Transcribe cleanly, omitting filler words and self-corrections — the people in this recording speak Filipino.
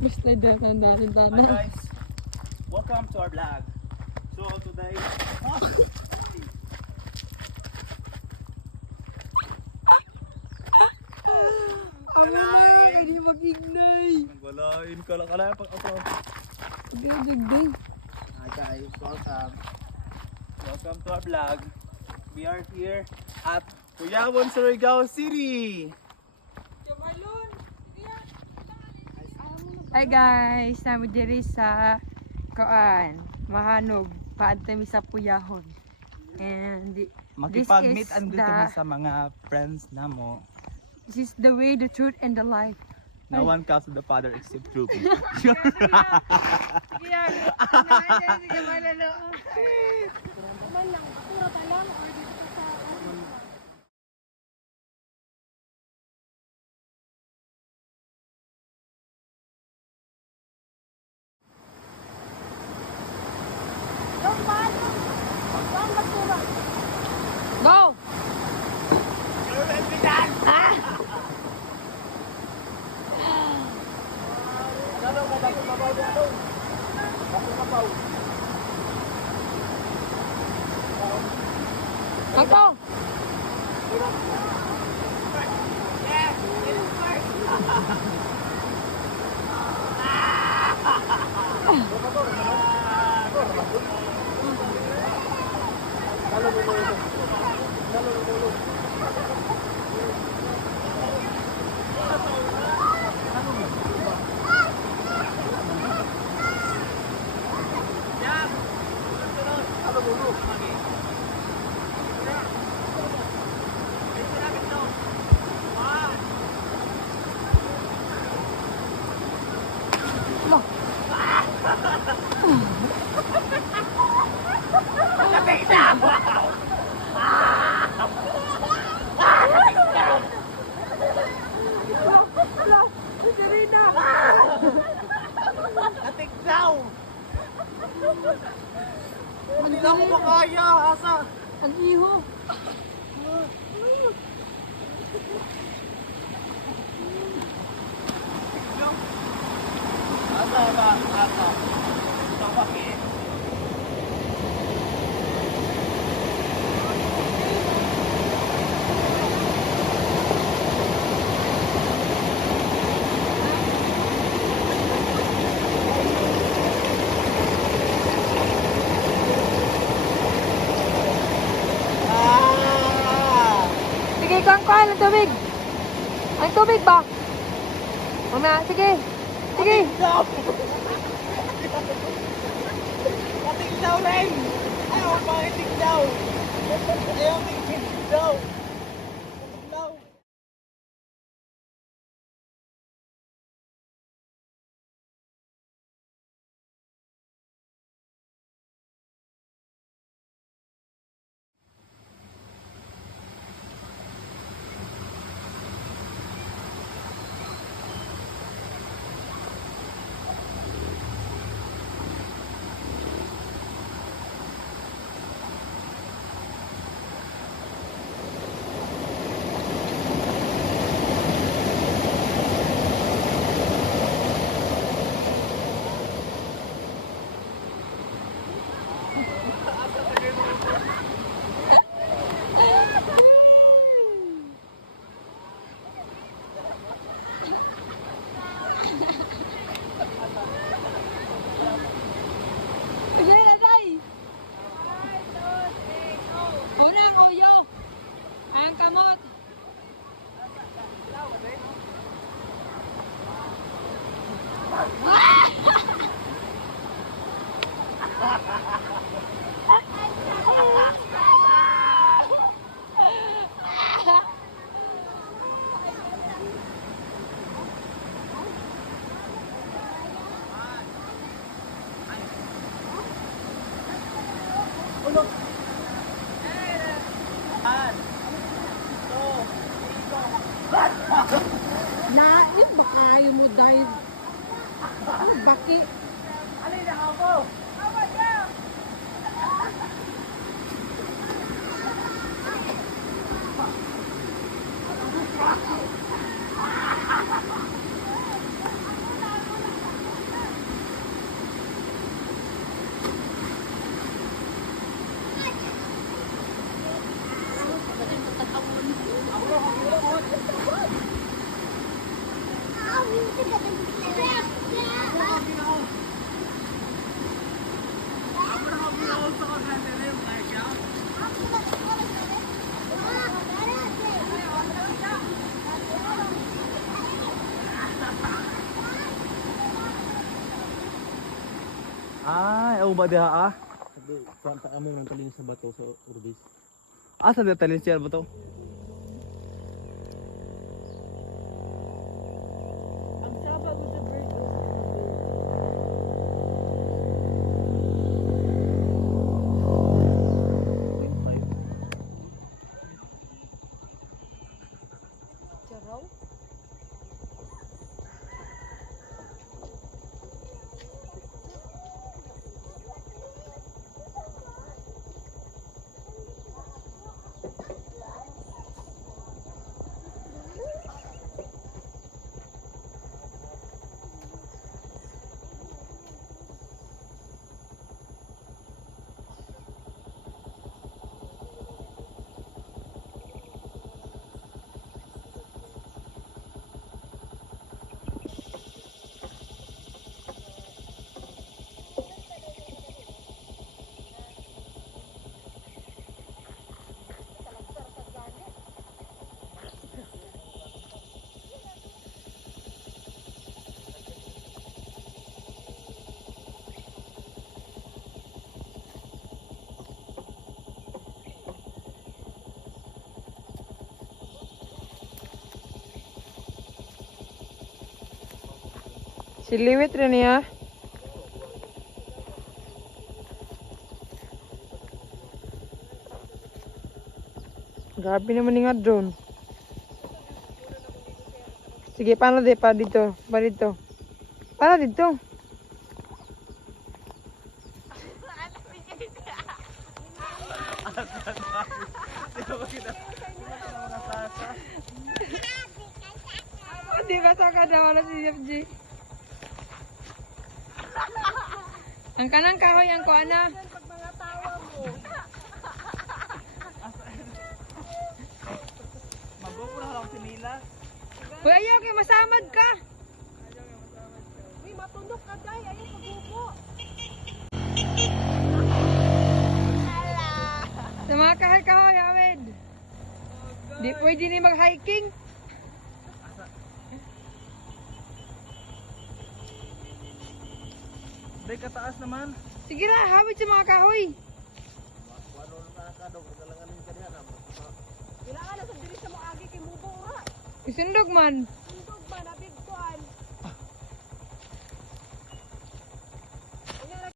Basta dana. Hi guys, welcome to our vlog. So today, Amala, kaya mag-ignay. balain ka lang kalaya pag ako. Gagagday. Hi guys, welcome to our vlog. We are here at Cuyabon, Surigao City. Hi guys, nami diri sa Mahanog, paadto mi sa Puyahon. And Makipag-meet this is and greet the- kami sa mga friends namo. this is the way, the truth, and the life. No one comes to the Father except through me. Go! Go! Atik daw! Hindi na ako makaya, asa? Ang iho. Asa ba? Asa? Ito bakit? Sige, kuhan ang tubig. Ang tubig ba? Mama, sige. Sige. Atik daw rin! Ayaw pa itik daw! Ayaw itik daw! Atik daw! Sige, Daday. Unang uyo. Ang kamot. Na, yung baka ayaw mo dahil baki. Alin na ako? Ay, ba diha ah? Saan among nang talin sa bato sa Urbis? Asa diha talin siya ba to? Ang saba ko sa bird. Charaw? Siliwit rin niya. Grabe naman nga drone. Sige, paano de? Pa dito. Pa dito. Para dito. Hindi ba saka daw wala si Jeff G? Ang kanang kahoy ang kuha na. Magbuo na lang sinila. Uy, ayaw kay masamad ka. Uy, matundok ka day, ayaw magubo. Sa mga kahoy-kahoy, Ahmed. Di pwede ni mag-hiking. Day kataas naman. Sige na, hawid sa mga kahoy. Kailangan na sa diri sa mo agi kay mubo ura. Isundog man.